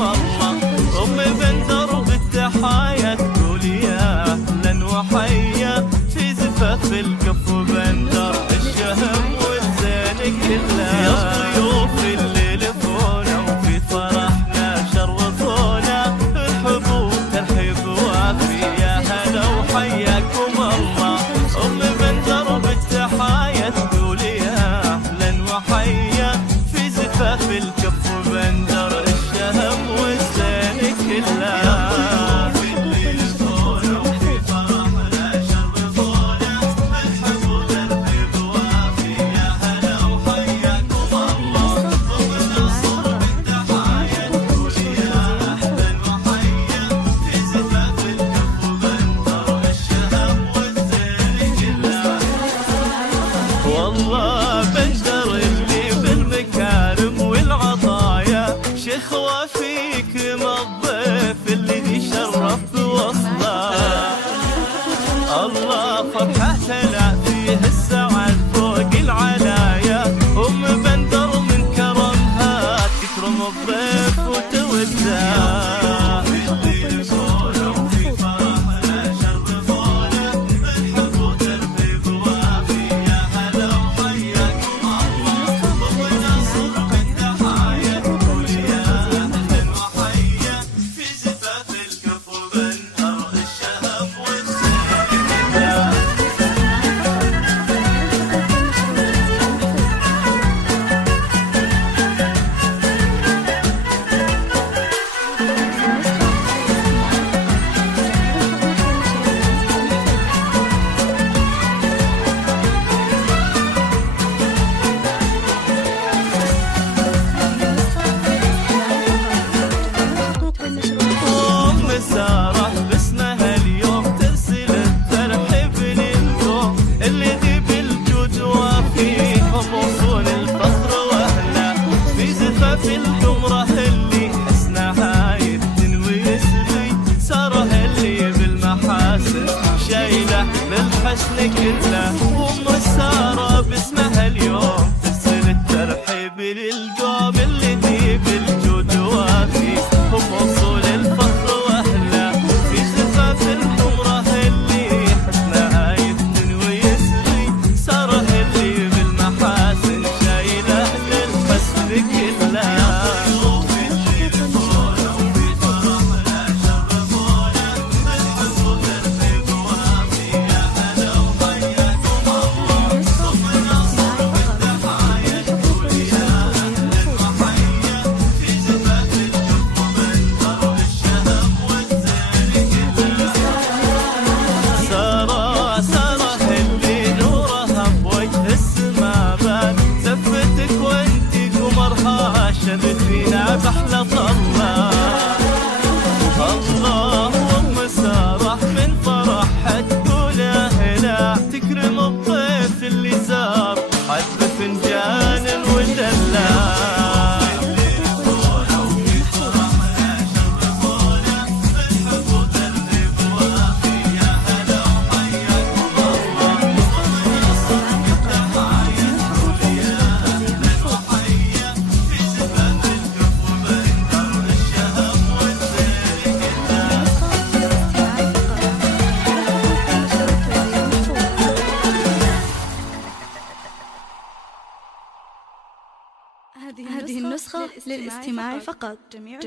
الله. أم بندر بالتحايا تقول يا أهلا وحيا في زفاف الكف بندر الشهم والزين كلها. يا ضيوف اللي لفونا وفي فرحنا شرفونا الحب والترحيب وافي يا هلا وحياكم الله. أم بندر بالتحايا تقول يا أهلا وحيا في زفاف الكف بندر الشهم والزين كلها. والله بندر اللي بالمكارم والعطايا شيخ وفي كرم الضيف اللي يشرف بوصله. الله فرحته لا فيه السعد فوق العلايا. أم بندر من كرمها تكرم الضيف وتوده. للحسن كله وام ساره باسمها اليوم ترسل الترحيب للقوم اللي دي بالجود وافي. هم وصول الفخر واهله في زفاف الحمره اللي حسنها يفتن ويسري. ساره اللي بالمحاسن شايله للحسن كله. شبت فينا بحلة الله. الله أم سارة من فرحها تقول أهلا تكرم الضيف اللي زار حد بفنجان ودلع. هذه النسخة للاستماع فقط. جميع